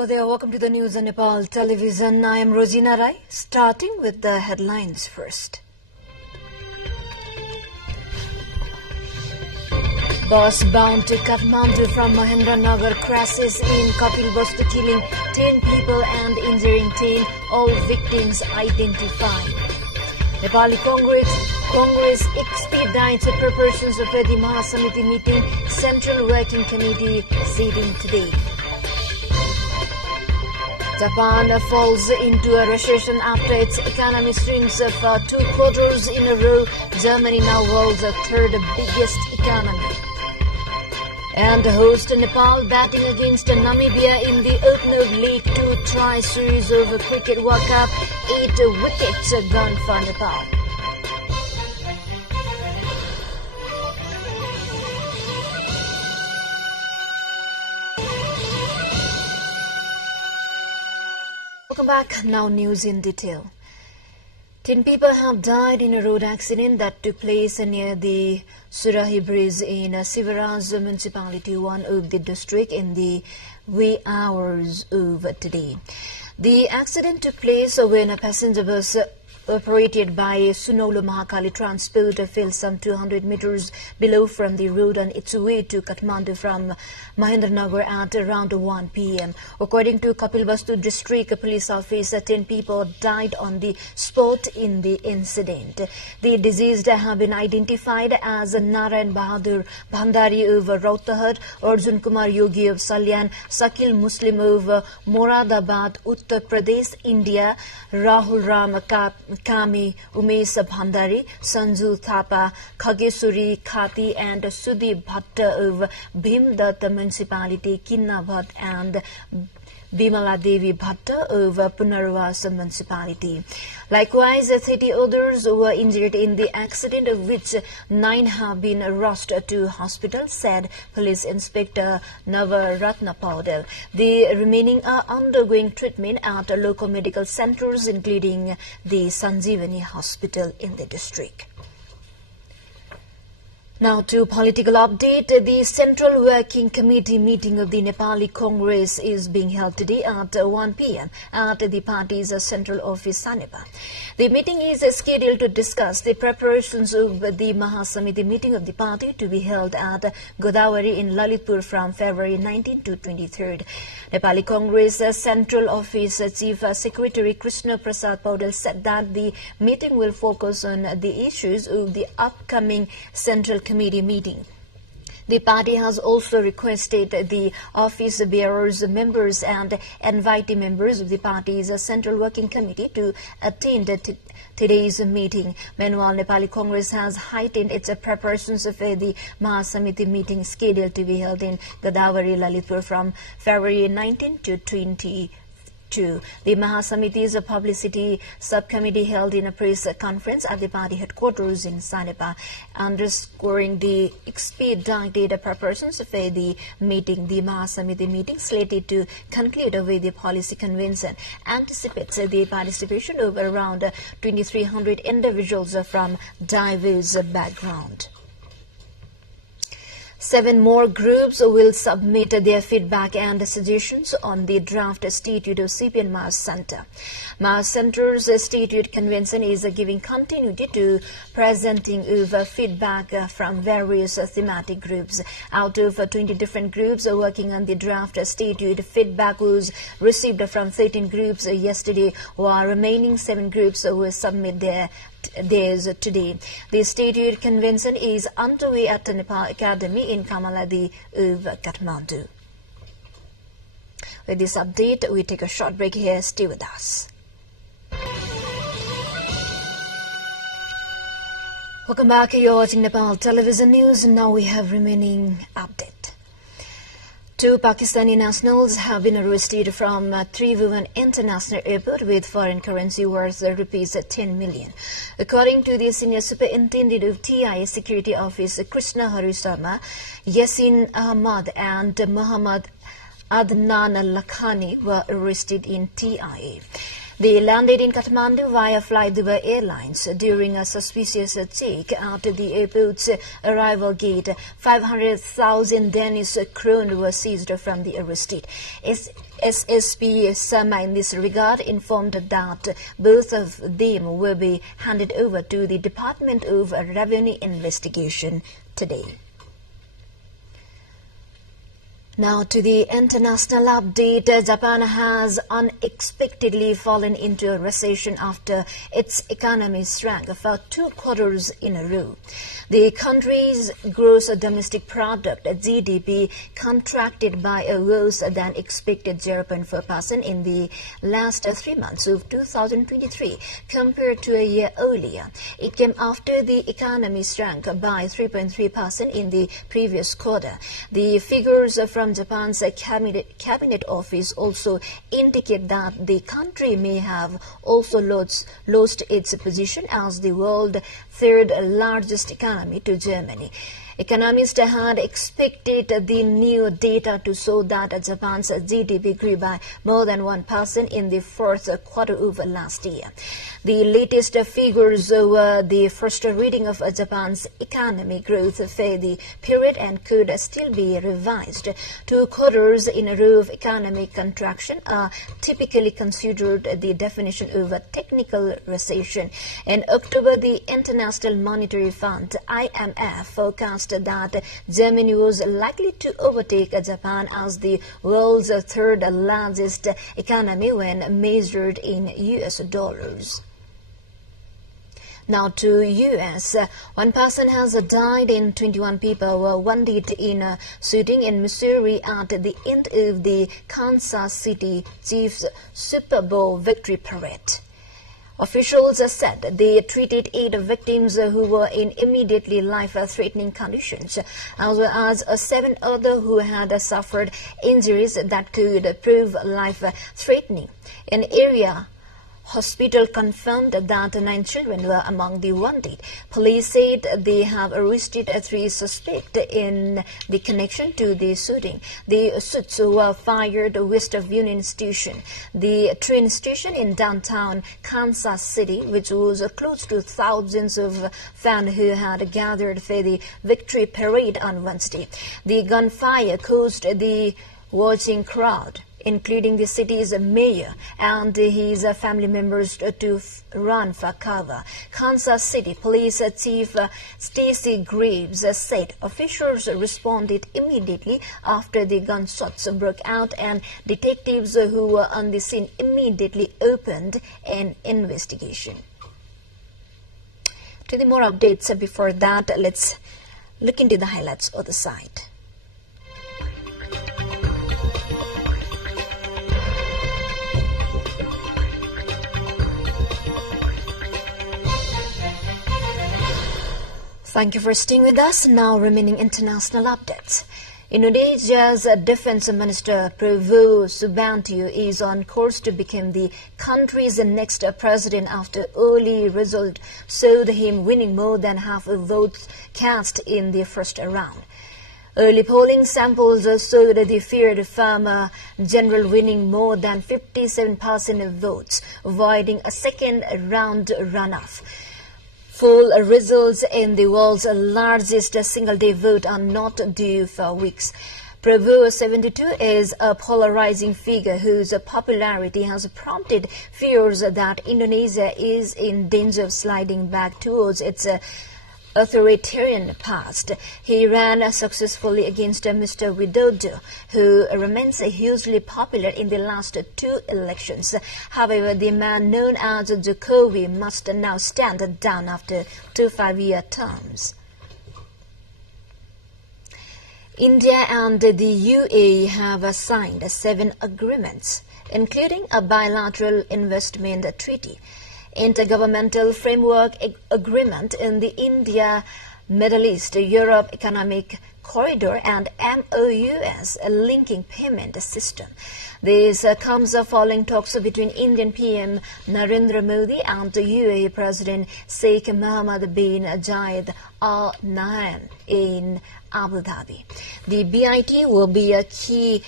Hello there, welcome to the news on Nepal television. I am Rosina Rai, starting with the headlines first. Bus bound to Kathmandu from Mahendranagar crashes in Kapilvastu, killing 10 people and injuring 10, all victims identified. Nepali Congress expedites preparations of the Mahasamiti meeting, Central Working Committee sitting today. Japan falls into a recession after its economy shrinks for 2 quarters in a row. Germany now world's third biggest economy. And host Nepal batting against Namibia in the opener League 2 tri-series of Cricket World Cup. 8 wickets gone for Nepal. Welcome back. Now news in detail. 10 people have died in a road accident that took place near the Surahi Bridge in Sivaraj municipality, one of the district, in the wee hours of today. The accident took place when a passenger bus operated by Sunolo Mahakali Transport fell some 200 meters below from the road on its way to Kathmandu from Mahendranagar at around 1 p.m. According to Kapilvastu District Police Office, 10 people died on the spot in the incident. The deceased have been identified as Narayan Bahadur Bhandari of Rautahar, Arjun Kumar Yogi of Salyan, Sakil Muslim of Moradabad, Uttar Pradesh, India, Rahul Ram Kami Umesh Bhandari, Sanju Thapa, Khagesuri Khati, and Sudeep Bhatta of Bhimdat Municipality, Kinna Bhatt, and Bimala Devi Bhatta of Punarwas Municipality. Likewise, 30 others were injured in the accident, of which 9 have been rushed to hospital, said Police Inspector Navaratna Paudel. The remaining are undergoing treatment at local medical centers, including the Sanjeevani Hospital in the district. Now to political update. The Central Working Committee meeting of the Nepali Congress is being held today at 1 p.m. at the party's central office, Sanepa. The meeting is scheduled to discuss the preparations of the Mahasamiti meeting of the party to be held at Godavari in Lalitpur from February 19 to 23rd. Nepali Congress Central Office Chief Secretary Krishna Prasad Paudel said that the meeting will focus on the issues of the upcoming Central Committee meeting. The party has also requested the office bearers, members and invitee members of the party's Central Working Committee to attend today's meeting. Meanwhile, Nepali Congress has heightened its preparations for the Mahasamiti meeting scheduled to be held in Godavari, Lalitpur from February 19 to 22. The Mahasamiti's publicity subcommittee held in a press conference at the party headquarters in Sanepa, underscoring the expedited preparations for the meeting. The Mahasamiti meeting, slated to conclude with the policy convention, anticipates the participation of around 2,300 individuals from diverse backgrounds. 7 more groups will submit their feedback and suggestions on the draft statute of CPN Maha Center. Maha Center's statute convention is giving continuity to presenting of feedback from various thematic groups. Out of 20 different groups working on the draft statute, feedback was received from 13 groups yesterday, while remaining 7 groups will submit theirs today. The statute convention is underway at the Nepal Academy in Kamaladi of Kathmandu. With this update, we take a short break here. Stay with us. Welcome back. You're watching Nepal Television News. Now we have remaining update. 2 Pakistani nationals have been arrested from Tribhuvan International Airport with foreign currency worth rupees 10 million. According to the Senior Superintendent of TIA Security Office, Krishna Hari Sharma, Yasin Ahmad and Muhammad Adnan Lakhani were arrested in TIA. They landed in Kathmandu via Fly Dubai Airlines. During a suspicious check at the airport's arrival gate, 500,000 Danish krone were seized from the arrested. SSP Sama in this regard informed that both of them will be handed over to the Department of Revenue investigation today. Now to the international update. Japan has unexpectedly fallen into a recession after its economy shrank for 2 quarters in a row. The country's gross domestic product, GDP, contracted by a worse than expected 0.4% in the last 3 months of 2023 compared to a year earlier. It came after the economy shrank by 3.3% in the previous quarter. The figures from Japan's cabinet office also indicate that the country may have also lost its position as the world's third largest economy to Germany. Economists had expected the new data to show that Japan's GDP grew by more than 1% in the fourth quarter of last year. The latest figures were the first reading of Japan's economic growth for the period and could still be revised. 2 quarters in a row of economic contraction are typically considered the definition of a technical recession. In October, the International Monetary Fund, IMF, forecast that Germany was likely to overtake Japan as the world's third largest economy when measured in US dollars. Now to U.S. One person has died and 21 people were wounded in a shooting in Missouri at the end of the Kansas City Chiefs Super Bowl victory parade. Officials said they treated 8 victims who were in immediately life-threatening conditions, as well as 7 others who had suffered injuries that could prove life-threatening. An area hospital confirmed that 9 children were among the wounded. Police said they have arrested 3 suspects in the connection to the shooting. The shots were fired west of Union Station, the train station in downtown Kansas City, which was close to thousands of fans who had gathered for the victory parade on Wednesday. The gunfire caused the watching crowd, including the city's mayor and his family members, to run for cover. Kansas City Police Chief Stacey Graves said officials responded immediately after the gunshots broke out, and detectives who were on the scene immediately opened an investigation. To the more updates before that, let's look into the highlights of the site. Thank you for staying with us. Now, remaining international updates. Indonesia's Defense Minister Prabowo Subianto is on course to become the country's next president after early result showed him winning more than half of votes cast in the first round. Early polling samples showed the feared farmer general winning more than 57% of votes, avoiding a second round runoff. Full results in the world's largest single-day vote are not due for weeks. Prabowo 72 is a polarizing figure whose popularity has prompted fears that Indonesia is in danger of sliding back towards its authoritarian past. He ran successfully against Mr. Widodo, who remains hugely popular in the last 2 elections. However, the man known as Jokowi must now stand down after 2 5-year terms. India and the UAE have signed 7 agreements, including a bilateral investment treaty, Intergovernmental Framework Agreement in the India-Middle East-Europe Economic Corridor, and MOUs, a linking payment system. This comes following talks between Indian PM Narendra Modi and UAE President Sheikh Mohammed bin Zayed Al Nahyan in Abu Dhabi. The BIT will be a key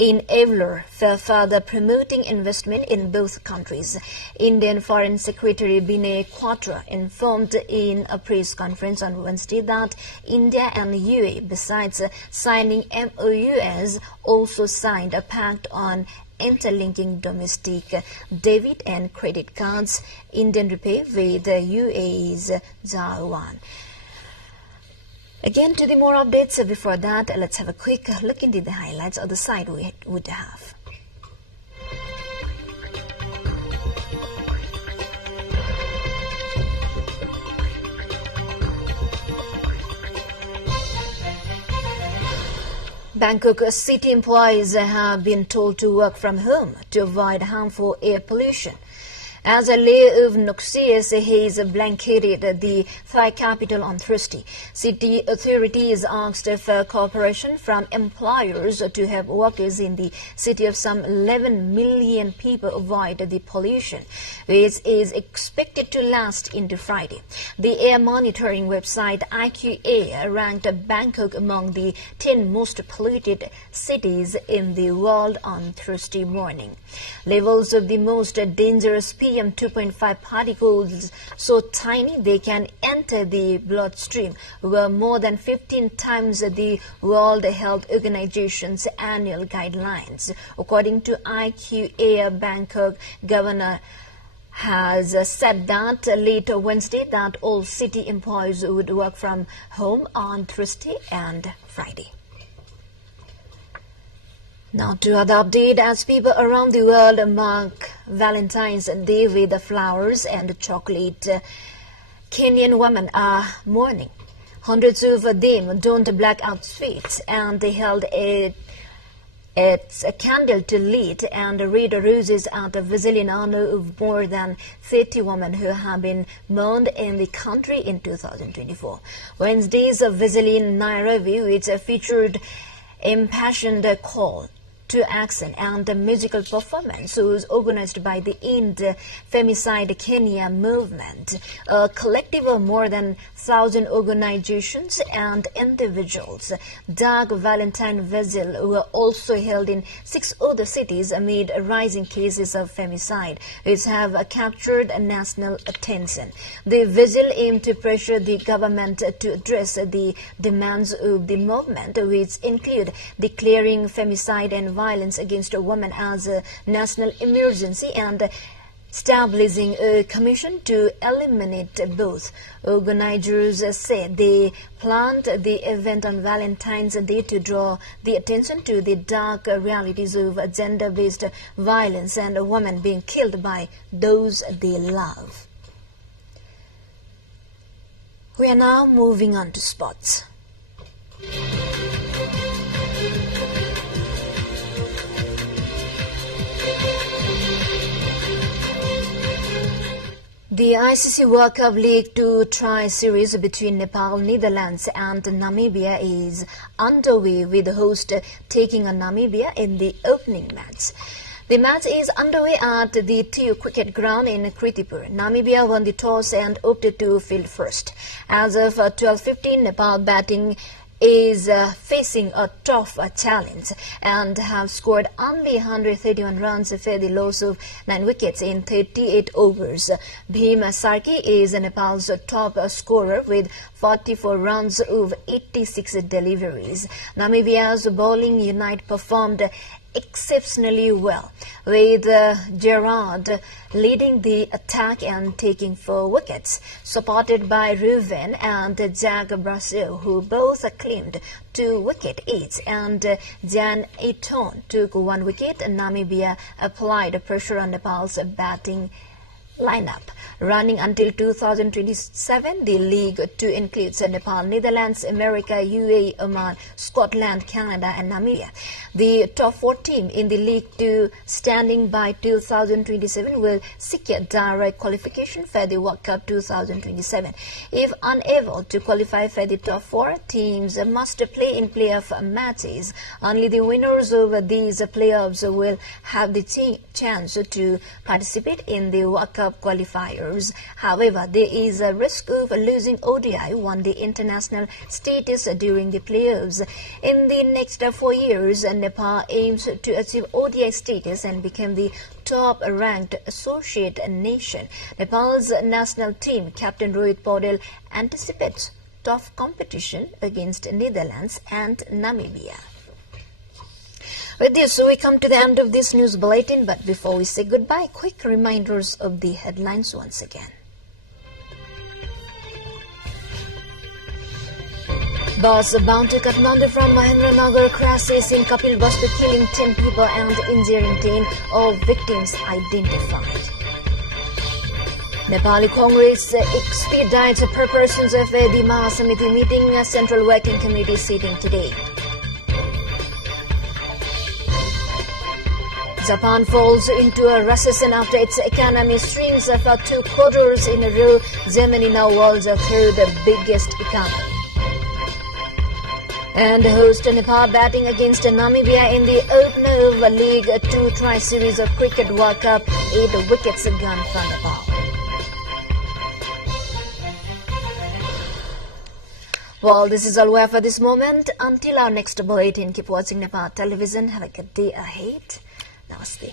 enabler for further promoting investment in both countries. Indian Foreign Secretary Binay Quatra informed in a press conference on Wednesday that India and UAE, besides signing MOUs, also signed a pact on interlinking domestic debit and credit cards, Indian rupee with UAE's Zawan. Again, to the more updates. Before that, let's have a quick look into the highlights of the side we would have. Bangkok city employees have been told to work from home to avoid harmful air pollution. As a layer of noxious haze blanketed the Thai capital on Thursday, city authorities asked for cooperation from employers to help workers in the city of some 11 million people avoid the pollution, which is expected to last into Friday. The air monitoring website IQ Air ranked Bangkok among the 10 most polluted cities in the world on Thursday morning. Levels of the most dangerous PM 2.5 particles, so tiny they can enter the bloodstream, were more than 15 times the World Health Organization's annual guidelines. According to IQ Air, Bangkok Governor has said that late Wednesday that all city employees would work from home on Thursday and Friday. Now to other update, as people around the world mark Valentine's Day with flowers and chocolate, Kenyan women are mourning. Hundreds of them donned black outfits and they held it's a candle to lit and red roses at a vigil in honor of more than 30 women who have been mourned in the country in 2024. Wednesday's vigil in Nairobi, which featured impassioned call to action and the musical performance, was organized by the End Femicide Kenya movement, a collective of more than 1,000 organizations and individuals. Dark Valentine Vigil were also held in 6 other cities amid rising cases of femicide, which have captured national attention. The vigil aimed to pressure the government to address the demands of the movement, which include declaring femicide and violence against a woman as a national emergency and establishing a commission to eliminate both. Organizers say they planned the event on Valentine's Day to draw the attention to the dark realities of gender-based violence and women being killed by those they love. We are now moving on to sports. The ICC World Cup League 2 tri-series between Nepal, Netherlands and Namibia is underway, with the host taking on Namibia in the opening match. The match is underway at the Teo Cricket Ground in Kirtipur. Namibia won the toss and opted to field first. As of 12:15, Nepal batting is facing a tough challenge and have scored only 131 runs for the loss of 9 wickets in 38 overs. Bhim Sarki is Nepal's top scorer with 44 runs of 86 deliveries. Namibia's bowling unit performed exceptionally well, with Gerard leading the attack and taking 4 wickets, supported by Ruven and Jack Brazil, who both claimed 2 wickets each, and Jan Eton took 1 wicket. Namibia applied pressure on Nepal's batting lineup. Running until 2027, the League 2 includes Nepal, Netherlands, America, UAE, Oman, Scotland, Canada and Namibia. The top 4 team in the League 2 standing by 2027 will secure direct qualification for the World Cup 2027. If unable to qualify for the top 4, teams must play in playoff matches. Only the winners of these playoffs will have the chance to participate in the World Cup Cup qualifiers. However, there is a risk of losing ODI one-day international status during the playoffs. In the next 4 years, Nepal aims to achieve ODI status and become the top-ranked associate nation. Nepal's national team captain Rohit Paudel anticipates tough competition against Netherlands and Namibia. With this, we come to the end of this news bulletin, but before we say goodbye, quick reminders of the headlines once again. Bus bound to Kathmandu from Mahendranagar crashes in Kapilvastu, killing 10 people and injuring 10 of victims identified. Nepali Congress expedites preparations of the Mahasamiti meeting, Central Working Committee sitting today. Japan falls into a recession after its economy shrinks for 2 quarters in a row. Germany now world's third biggest economy. And host Nepal batting against Namibia in the opener of League 2 Tri-Series of Cricket World Cup. 8 wickets gone for Nepal. Well, this is all we have for this moment. Until our next bulletin, keep watching Nepal television. Have a good day ahead. Namaste.